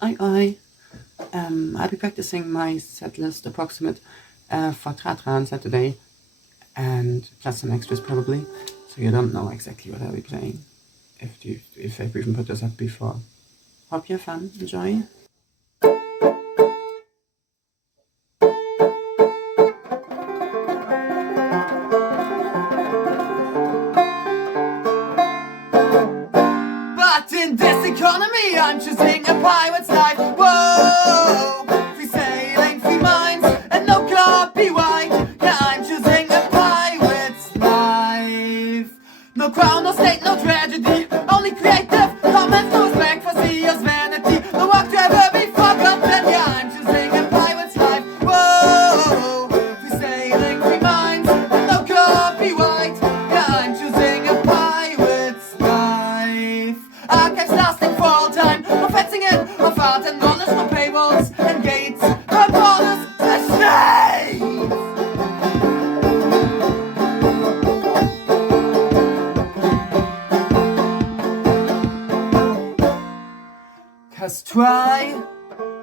I'll be practicing my set list approximate for Tratra on Saturday, and plus some extras probably, so you don't know exactly what I'll be playing if I even put this up before. Hope you have fun, enjoy. But in this economy, I'm choosing a pirate's life. Whoa, free sailing, free minds, and no copyright. Yeah, I'm choosing a pirate's life. No crown, no state, no tragedy, only creative comments, no respect for CEO's vanity, no work to ever be forgotten. Yeah, I'm choosing a pirate's life. Whoa, free sailing, free minds, and no copyright. Yeah, I'm choosing a pirate's life. Archives lasting for all time, no fencing in of art and knowledge, no paywalls and gates, no borders to stay. Cause try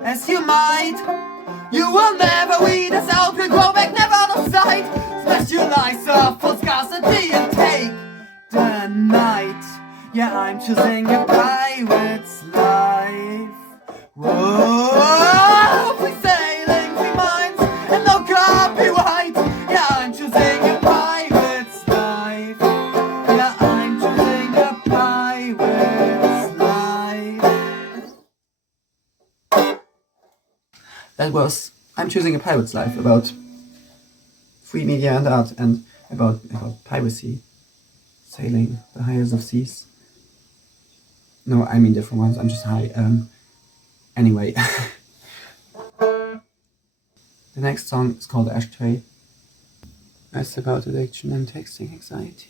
as you might, you will never weed us out, we'll grow back, never out of sight. Specialize off for scarcity and take the night. Yeah, I'm choosing a pirate's life. Whoa, free sailing, free minds, and no copyright. Yeah, I'm choosing a pirate's life. Yeah, I'm choosing a pirate's life. That was I'm Choosing a Pirate's Life, about free media and art, and about piracy, sailing the highest of seas. No, I mean different ones, I'm just high. Anyway. The next song is called Ashtray. It's about addiction and texting anxiety.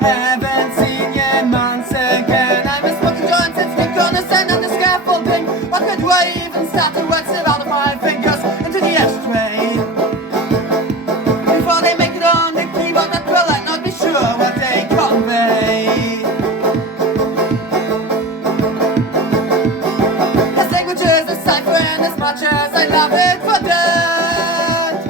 Haven't seen you in months again. I miss smoking joints and sneak on the sand and the scaffolding. What could I even start to words out of my fingers into the ashtray? Before they make it on the keyboard, that will I not be sure what they convey. As language is a cipher, and as much as I love it for that,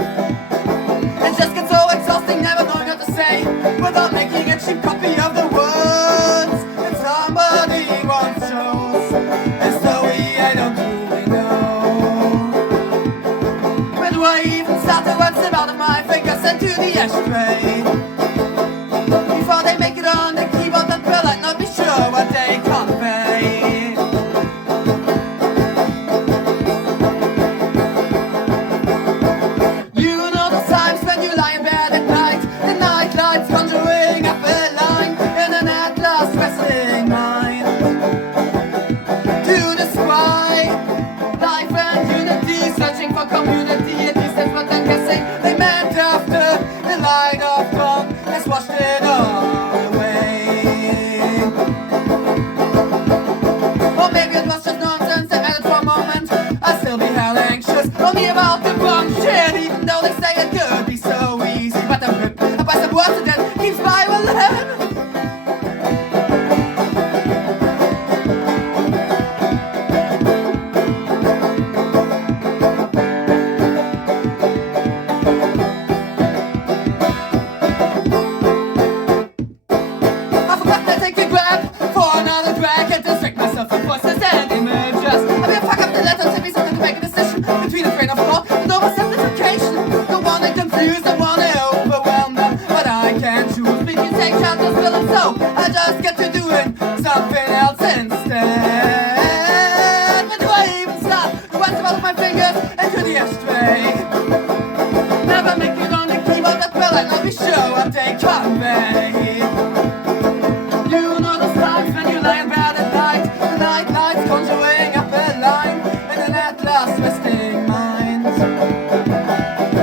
it just gets so exhausting never knowing what to say without making a cheap copy of the words that somebody once chose. A story I don't truly know. Where do I even start the words slip out of my fingers and to the ashtray? Before they make it on the keyboard, that will I not be sure what they convey. You know those times when you lie in bed at night, the night lights conjuring up a line in an at-last resting mind to describe life and unity, searching for community. At least that's what I'm guessing they meant after the light of dawn has washed it all away. Or maybe it was just nonsense, I meant it for a moment. I'll still be hell anxious, only about the wrong shit, even though they say it could be so easy. But I'm ripped up by some words and then keep spiraling. I forgot to take a grab for another drag and distract myself with voices and images. I mean, fuck up the letters and be something to make a decision between a train of thought and oversimplification. Don't wanna confuse, don't wanna overwhelm them, but I can't choose between take chapters, feeling so I just get to doing something else instead. When do I even start? The words out of my fingers into the ashtray. Never make it on the keyboard, that will I not be sure what they convey. You know those times when you lie in bed at night, the night lights conjuring up a line in an at-last resting mind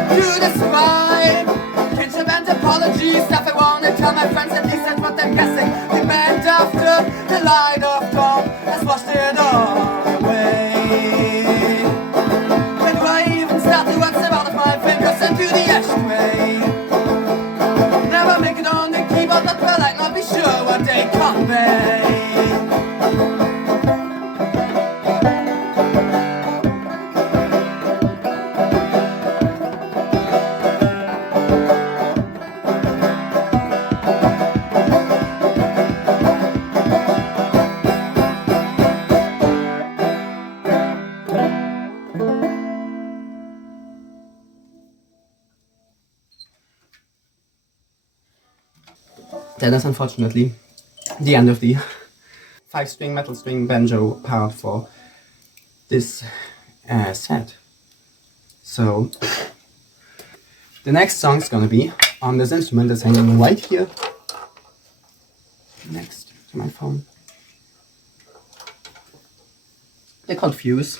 to describe kinship and apology, stuff I wanna tell my friends, at least that's what I'm guessing they meant after the light of dawn has washed it all away. that is unfortunately the end of the 5-string metal string banjo part for this set. So the next song is gonna be on this instrument that's hanging right here next to my phone. They're called Fuse,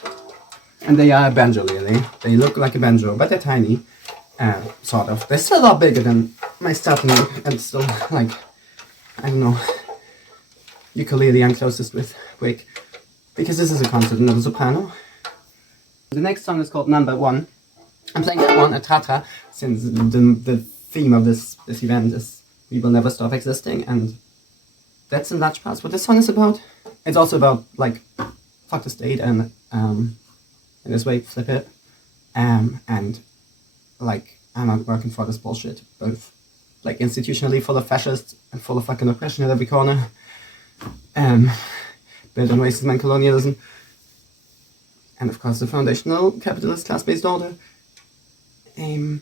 and they are a Banjolele. They look like a banjo, but they're tiny, sort of. They're still a lot bigger than my starting, and still like, I don't know, ukulele I'm closest with Wick, because this is a concert, not a soprano. The next song is called Number 1. I'm playing that one at Tatra, since the theme of this event is We Will Never Stop Existing, and that's in large part what this song is about. It's also about, like, fuck the state and, in this way, flip it. And, like, I'm not working for this bullshit, both, like, institutionally full of fascists and full of fucking oppression at every corner. Built on racism and colonialism. And, of course, the foundational capitalist class-based order. And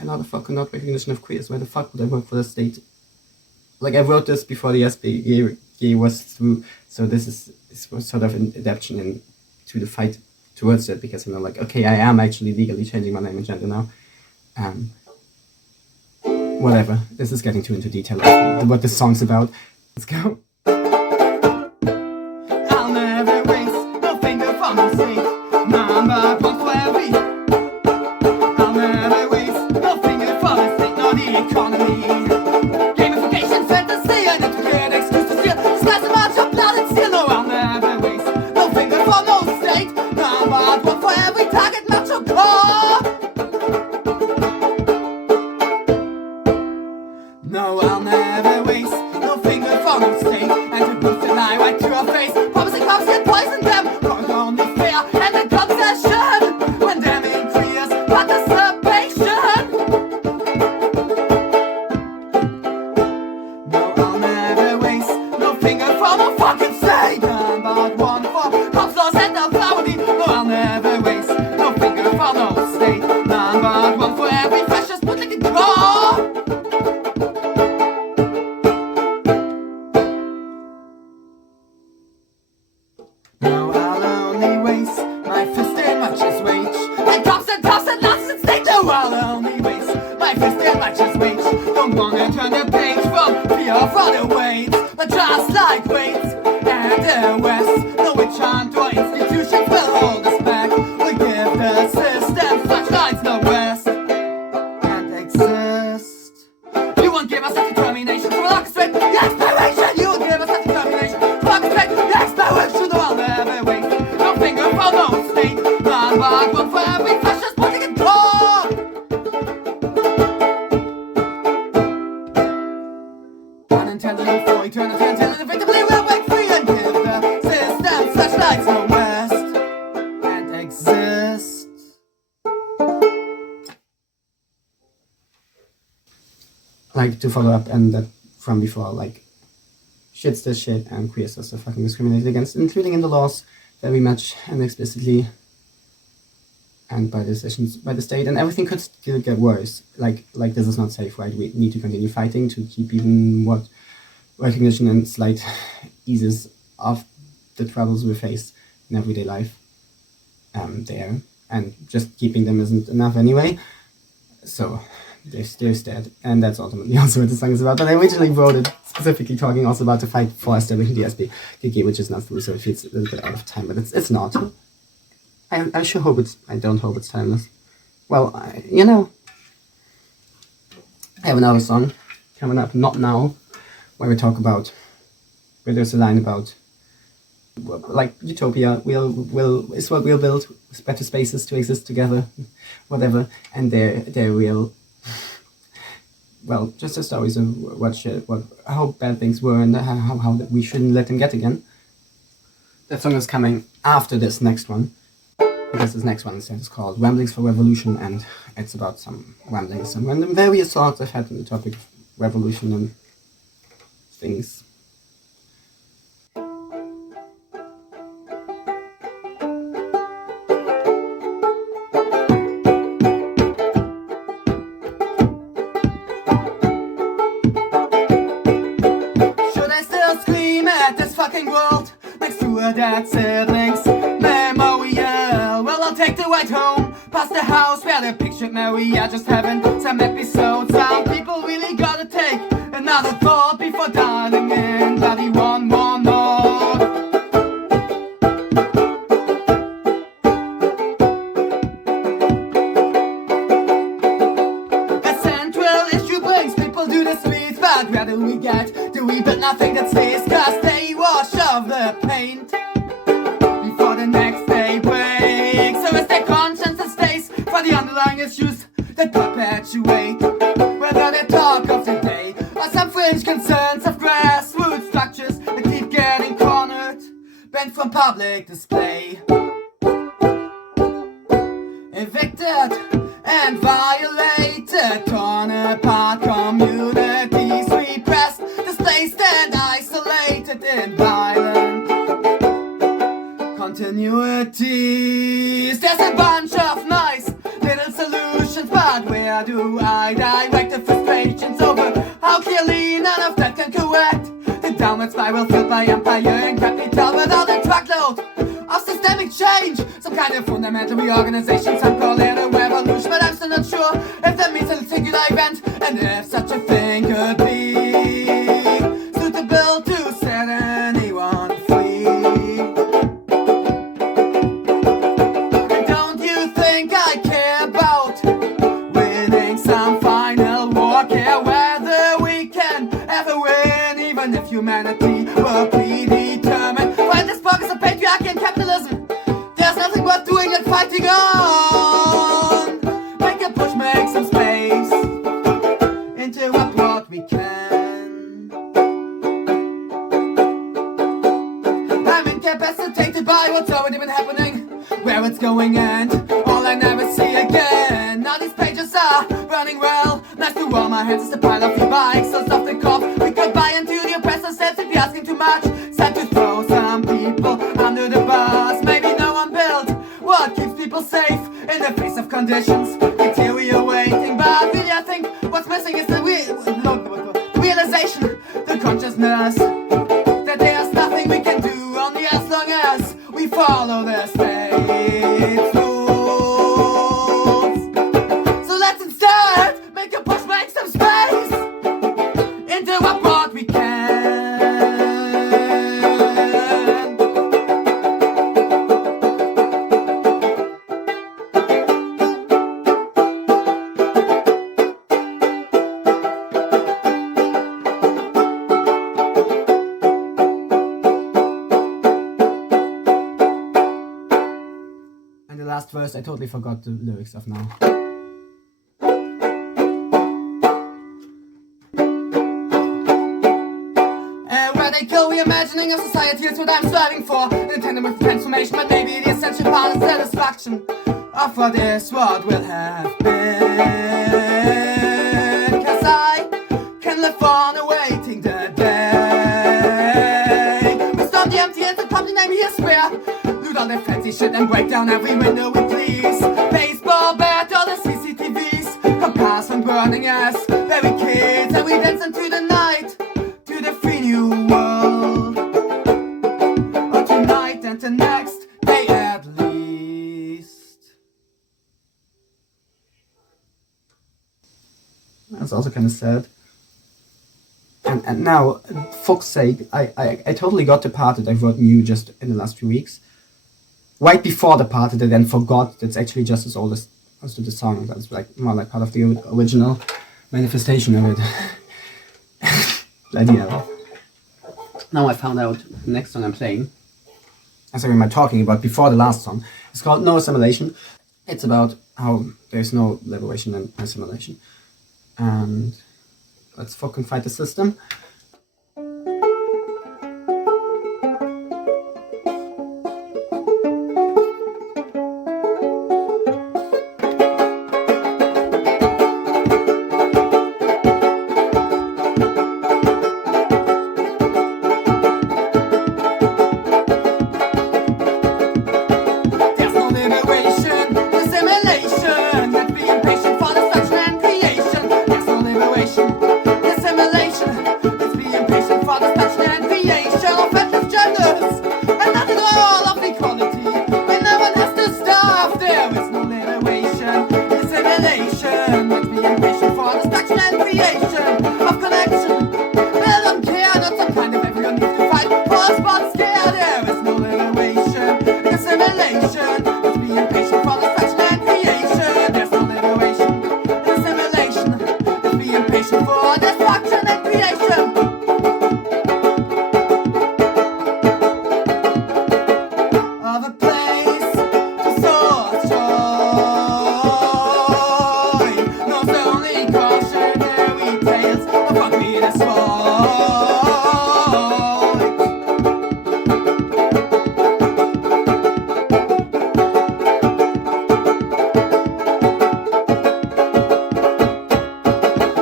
a lot of fucking not recognition of queers. Why the fuck would I work for the state? Like, I wrote this before the SPG was through, so this was sort of an adaptation into the fight towards it, because, you know, like, okay, I am actually legally changing my name and gender now. Whatever, this is getting too into detail of what this song's about. Let's go. I'll never waste no finger from the state. Number 1 for every. I'll never waste no finger from the state, nor the economy. Gamification, fantasy, and it's a good excuse to steal. Disguise the march of blood and steel. No, I'll never waste no finger from no state. Number 1 for every target, macho core. No, I'll never waste no finger from no state. And to boost an eye right to our face, promising cops and poison them. Cause only fear and the concession when them increase participation. No, I'll never waste no finger from a fucking state. Number 1 for cops, laws and the poverty. No, I'll never waste no finger from no state. Number 1 for every fascist political draw. No, I'll only waste my fist in my chest wage. And tops and nonsense state. No, I'll only waste my fist in my chest wage. Don't wanna turn the page from fear of other weights, but just like weights and the West. No witch hunt or institutions will hold us back. We give the system flashlights the West and exist. You won't give us a determination to orchestrate the exploration. You won't give us a determination to orchestrate the exploration. No, I'll never waste no finger from no state. Number 1 for every fascist political draw. Unintentional for eternity until inevitably we'll break free and give the system flashlights the West and exist. Like, to follow up and that from before, like, shit's this shit and queer stuff are fucking discriminated against, including in the laws very much and explicitly, and by decisions by the state, and everything could still get worse. Like this is not safe, right? We need to continue fighting to keep even what recognition and slight eases of the troubles we face in everyday life there, and just keeping them isn't enough anyway. So they're dead, and that's ultimately also what the song is about. But I originally wrote it specifically talking also about the fight for establishing the SPKK, which is not through, so it feels a little bit out of time, but it's not. I sure hope I don't hope it's timeless. Well, you know, I have another song coming up, Not Now, where where there's a line about, like, utopia is what we'll build, better spaces to exist together, whatever, and they're real. Well, just the stories of how bad things were and how we shouldn't let them get again. That song is coming after this next one, because this next one is called Ramblings for Revolution, and it's about some ramblings, some random various thoughts I've had on the topic of revolution and things. a ride home past the house where the pictured Mary are just having some episodes. Some people really gotta take another thought before dialing in bloody one more note. A central issue brings people to the streets, but where do we get? Do we build nothing that stays? Cause they wash off the paint before the next day breaks. So is their conscience that stays for the underlying issues that perpetuate whether they talk of the day or some fringe concerns of grassroots structures that keep getting cornered, banned from public display, evicted and violated, torn apart communities, repressed, displaced and isolated in violent continuities. There's a bunch of nice little solutions, but where do I direct the frustrations over how clearly none of that can correct the downward spiral filled by empire and capital without a truckload of systemic change? Some kind of fundamental reorganization, some call it a revolution, but I'm still not sure if that means a singular event, and if such a thing could be suitable to set anyone free. And don't you think I care about winning some final war? Care whether we can ever win, even if humanity were predetermined. When this focus on patriarchy and capitalism, there's nothing worth doing and fighting on. Make a push, make some space, interrupt what we can. I'm incapacitated by what's already been happening, where it's going and all I never see again. Now these pages are running well, nice to warm my hands as the pile of e-bikes, so soft and cough. We could buy into the oppressor steps if you're asking too much. Sad to throw some people under the bus. Maybe no one built what keeps people safe in the face of conditions deteriorating. But really I think what's missing is the realization, the consciousness that there's nothing we can do only as long as we follow the state's rules. So let's instead make a push, make some space, interrupt what we can. And the last verse, I totally forgot the lyrics of now. Radical reimagining of society is what I'm striving for, in tandem with transformation, but maybe the essential part is satisfaction of what is, what will have been. Cause I can live on awaiting the day we storm the empty and the public name here square, loot all the fancy shit and break down every window we please. Baseball bat, all the CCTVs come past from burning us, very kids, and we dance into the night, to the free new world, or tonight and the next day at least. That's also kind of sad. And now, fuck's sake, I totally got the part that I wrote new just in the last few weeks. Right before the part that I then forgot that's actually just as old as the song. That's like more like part of the original manifestation of it. Bloody hell. Now I found out the next song I'm playing, sorry, am I talking about before the last song, it's called No Assimilation. It's about how there's no liberation and assimilation. And let's fucking fight the system. Assimilation, assimilation. Let's be impatient for destruction and creation. There's no liberation in assimilation. Let's be impatient for destruction and creation. Of a place to source joy. Knows only cautionary tales of what we destroyed.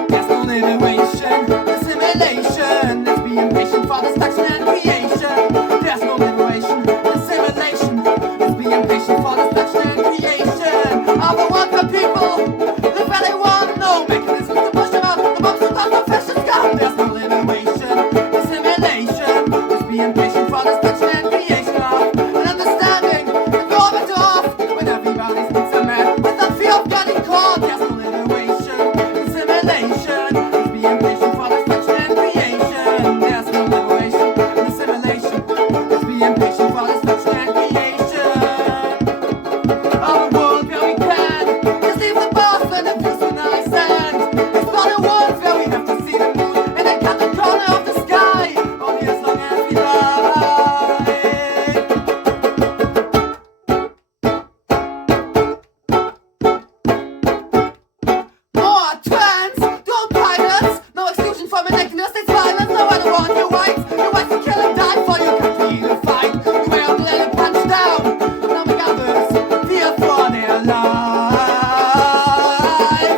There's no liberation, assimilation. Let's be impatient for destruction and creation. There's no liberation, assimilation. Let's be impatient for destruction and creation. Of the worker people, the very one, no mechanism to push them out. The bombs and the fascist gun. There's no liberation, assimilation. Let's be impatient for destruction and creation of an understanding that go better off when everybody's needs a man without fear of getting caught. There's no liberation, assimilation. Let's be impatient for destruction and creation. There's no liberation, assimilation. Let's be impatient for destruction and creation. Of a world where we can just leave the boss and it feels so nice and explore the world where we have to see the moon and then cut the corner of the sky only as long as we like. More trends, don't pilots, no exclusion from electing state's violence. No, I don't want your rights to kill and die for your country to fight. You wear a blade and punch down, now make others fear for their lives.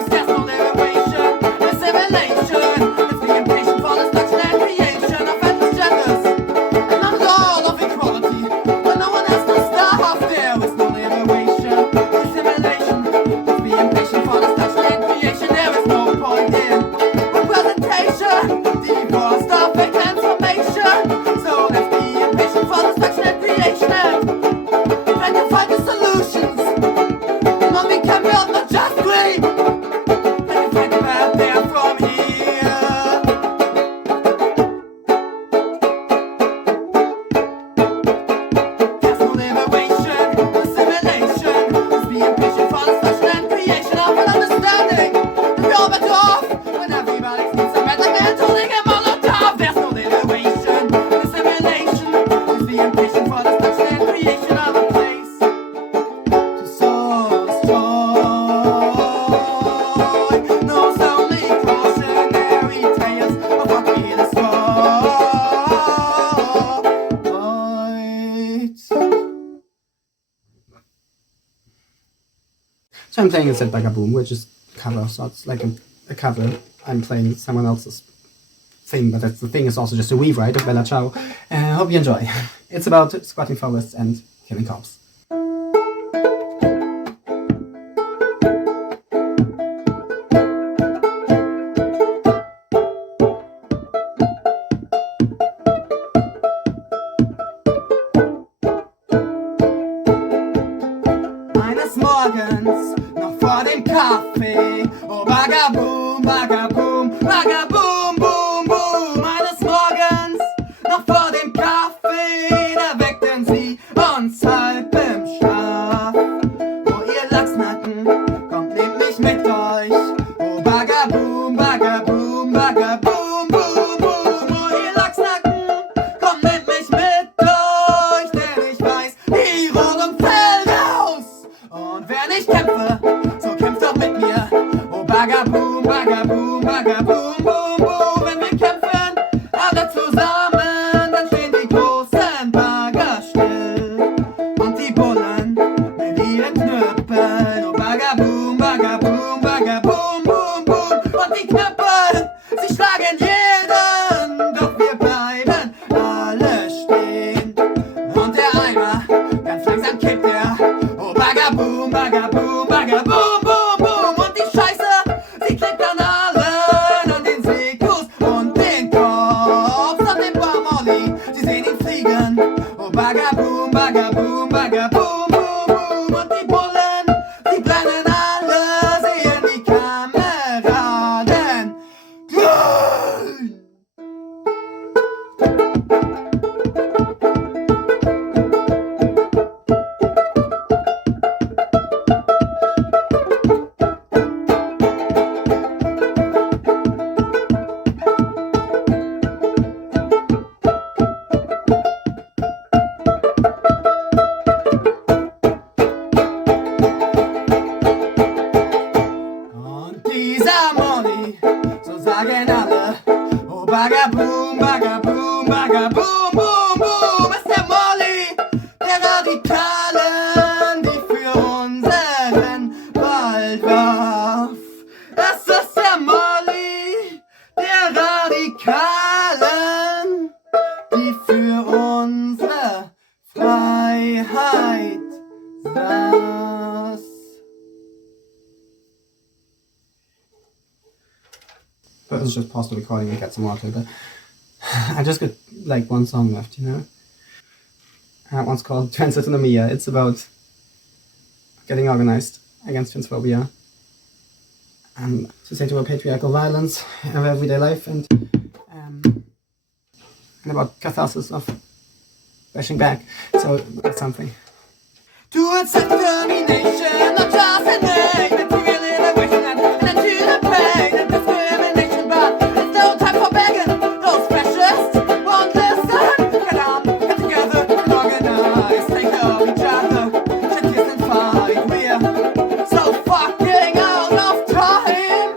There's no liberation, assimilation. Let's be impatient for destruction and creation of endless genders and not at all of equality. When no one has to starve, there is no liberation, assimilation. Let's be impatient for destruction and creation. There is no point in representation, divorced of a transformation. So let's be impatient for destruction and creation and try to find the solutions. And when we can build not just dream, let me find the path there from here. There's no liberation, assimilation. Let's be impatient for destruction and creation of an understanding that we're all better off when everybody needs a better man holding a Molotov. There's no liberation, assimilation. Let's be impatient for destruction and creation of a place to source joy. Knows only cautionary tales of what we destroyed. So I'm playing instead Bagaboom, which is cover, so it's like a cover. I'm playing someone else's thing, but that's, the thing is also just a rewrite of Bella Ciao. Hope you enjoy. It's about squatting forests and killing cops. Eines Morgens noch vor dem Kaffee, oh Bagaboom, Bagaboom, Bagaboom, boom, boom. Eines Morgens noch vor dem Kaffee, da weckten sie uns halb im Schlaf. Oh ihr Lachsnacken, kommt nehmt mich mit euch, oh Bagaboom, Bagaboom, Bagaboom, boom, boom. Oh ihr Lachsnacken, kommt nehmt mich mit euch, denn ich weiß, die Rodung fällt aus. Und wer nicht kämpfe, so kämpft doch mit mir. Oh Bagaboom, Bagaboom, Bagaboom, boom, boom. Wenn wir kämpfen, alle zusammen, dann stehen die großen Bagger still. Und die Bullen mit ihren Knüppeln. Oh Bagaboom, Bagaboom, Bagaboom, boom, boom. Und die Knüppel, sie schlagen jeden. Doch wir bleiben alle stehen. Und der Eimer, ganz langsam kippt er. Oh Bagaboom, Bagaboom, Bagaboom, boom, boom. Und die Scheiße, sie klebt an allen, an den Sekus und den Cops, an den Banjolele, sie sehen ihn fliegen. Oh Bagaboom, Bagaboom, Bagaboom, boom, boom. Und die Bullen, die brennen alle, sehen die Kameraden glühen. But let's just pause the recording and get some water. But I just got like one song left, you know. One's called Autonomia. It's about getting organized against transphobia and societal patriarchal violence in our everyday life, and about catharsis of bashing back. So that's something. To self-determination, not just a name, material innovation, and to the pain and discrimination, but it's no time for begging. Those fascists won't listen. Get down, get together, and organize, take care of each other, shit kiss and fight. We're so fucking out of time.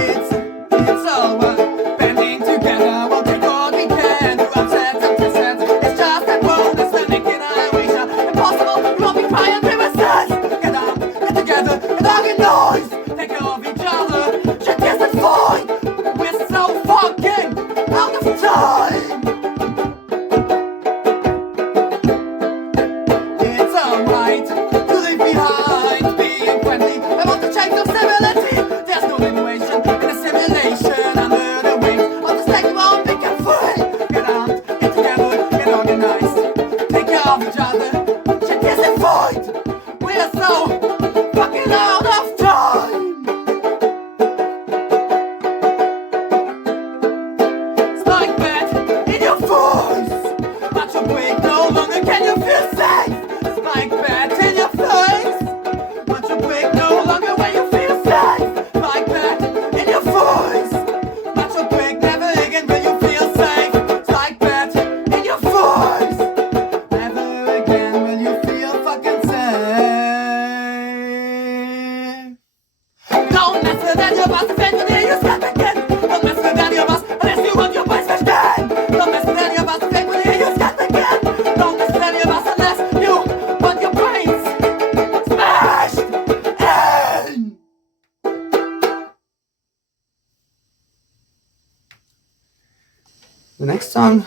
It's over. Banding together, we'll take what we can. Through upsets and dissets, it's just a bonus. We're making our way impossible, we won't be crying grimaces. Get down, get together, and organize, take care of each other, shit isn't fine. We're so fucking out of time. It's alright to leave behind being friendly. I want to change of civility. There's no innovation in assimilation under the wings of the state. Won't be free. Get down, get together, get organized, take care of each other. We're so fucking out of time. Spike bat in your voice. Watch your break, no longer can you feel safe. Spike bat in your face. Watch your break, no longer when you feel safe. Spike bat in your voice. Watch your break, never again will you feel safe. Spike bat in your voice. Never again will you feel fucking safe. Don't mess with any of us, defend when you use that again. Don't mess with any of us unless you want your voice verstehen. Don't mess with any of us, defend when you use that again. Don't mess with any of us unless you want your brains smashed in. The next song,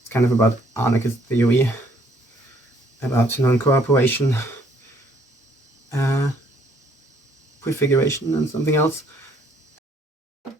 it's kind of about anarchist theory, about non-cooperation, prefiguration, and something else. We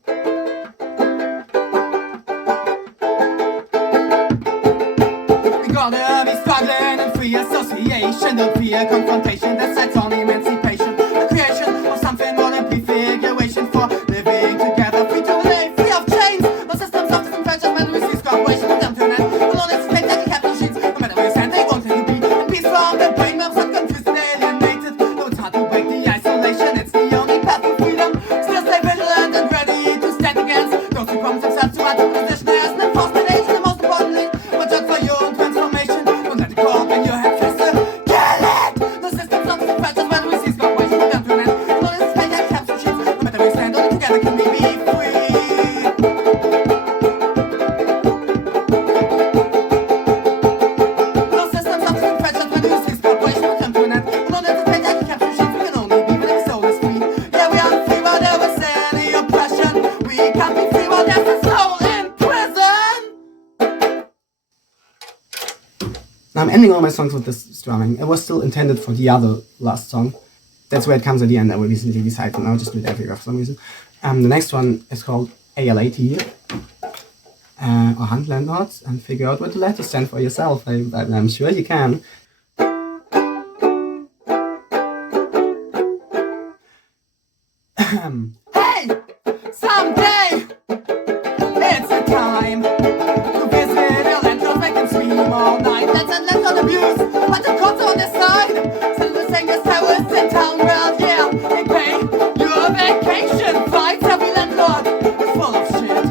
gotta be struggling in free association. Don't fear confrontation, that sets on emancipation. The creation of something more than prefiguration for living together, free to relate, free of chains. No systems of disenfranchisement, we see cooperation with them to an end. Alone it's to take that capital sheets. No matter where you stand, they won't let you be. In peace from the brain maps, not confused and alienated. Though it's hard to break the isolation, it's the only path to freedom. Still stay vigilant and ready to stand against those who promise themselves to anti-positioners and enforcement agents. And most importantly, watch out for your own transformation. Don't let it grow up in your head faster. Kill it! The systems of disenfranchisement, we see cooperation with them to an end. Alone it's to take that capital sheets. No matter where you stand, only together can we be free. No systems of disenfranchisement, we see cooperation with them to an end. Alone it's to take that capital sheets. We can only be when our soul is free. Yeah, we are free while there was any oppression. We can't be free while there's a soul in prison. Now I'm ending all my songs with this strumming. It was still intended for the other last song. That's where it comes at the end. I will recently decide, and I'll just do it everywhere for some reason. The next one is called A.L.A.T. Or Hunt Landlords, and figure out what the letters stand for yourself. I'm sure you can. Hey! Someday! It's the time to visit your landlords, make them scream all night. Let's end landlord abuse, but the courts on their side. Still the same as terrorists in town, well, yeah. They pay your vacation flights. Every landlord is full of shit.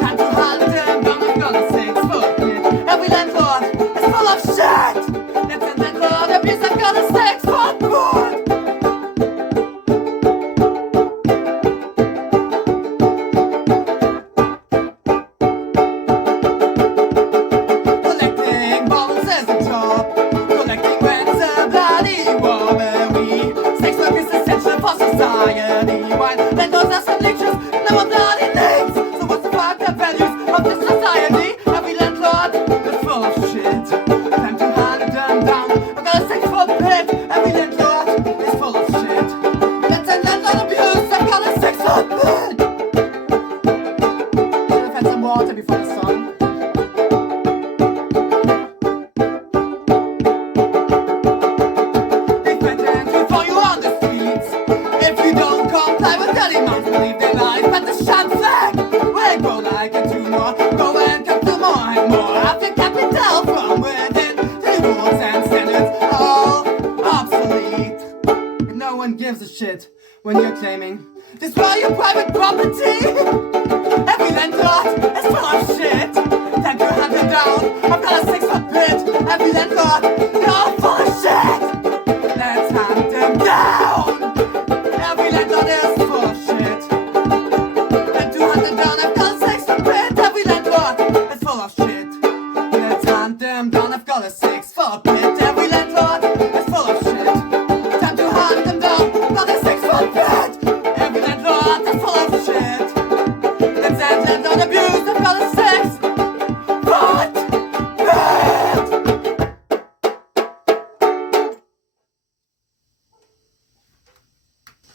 Time to hunt them down, I've got a 6-foot kid. Every landlord is full of shit. Let's end landlord abuse, I've got a 6-foot kid. Collecting bottles as a job, collecting rents a bloody robbery. Sex work is essential for society. While landlords are some leeches, no one bloody needs. So what's the fucked up values of this society? Every landlord is full of shit. Time to hunt them down. Dirty moms believe their lies, but the shot flag will grow like a tumor. Grow and come to more and more of your capital from within. The rules and standards all obsolete. And no one gives a shit when you're claiming destroy your private property. Every landlord is full of shit. Time to hunt them down. I've got a 6-foot pit. Every landlord, they're all full of shit. Let's hunt them down. Every landlord is full of shit. Time to hunt them down. I've got a 6-foot pit. Every landlord is full of shit. Let's hunt them down. I've got a 6-foot pit. Every landlord is full of shit. Time to hunt them down. Got a 6-foot pit. Every landlord is full of shit. Let's end landlord abuse. I've got a 6-foot pit.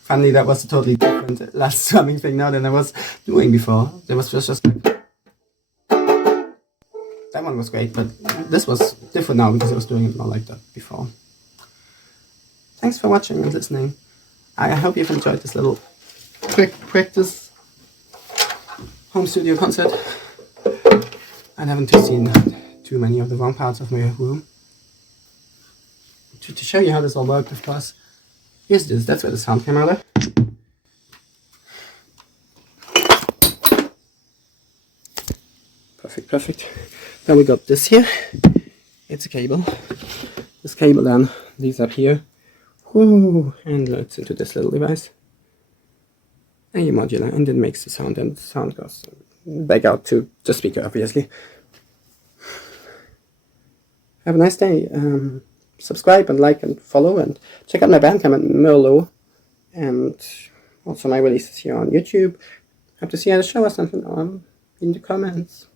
Finally, that was a totally different last strumming thing now than I was doing before. There was just like... That one was great, but this was different now because I was doing it more like that before. Thanks for watching and listening. I hope you've enjoyed this little quick practice home studio concert. I haven't seen too many of the wrong parts of my room. To show you how this all worked, of course, here's this. That's where the sound came out of. Perfect. Then we got this here. It's a cable. This cable then leads up here. Whoo, and loads into this little device. And your modular, and it makes the sound, and the sound goes back out to the speaker, obviously. Have a nice day. Subscribe and like and follow, and check out my Bandcamp at Merlot, and also my releases here on YouTube. Hope to see you at a show or something in the comments.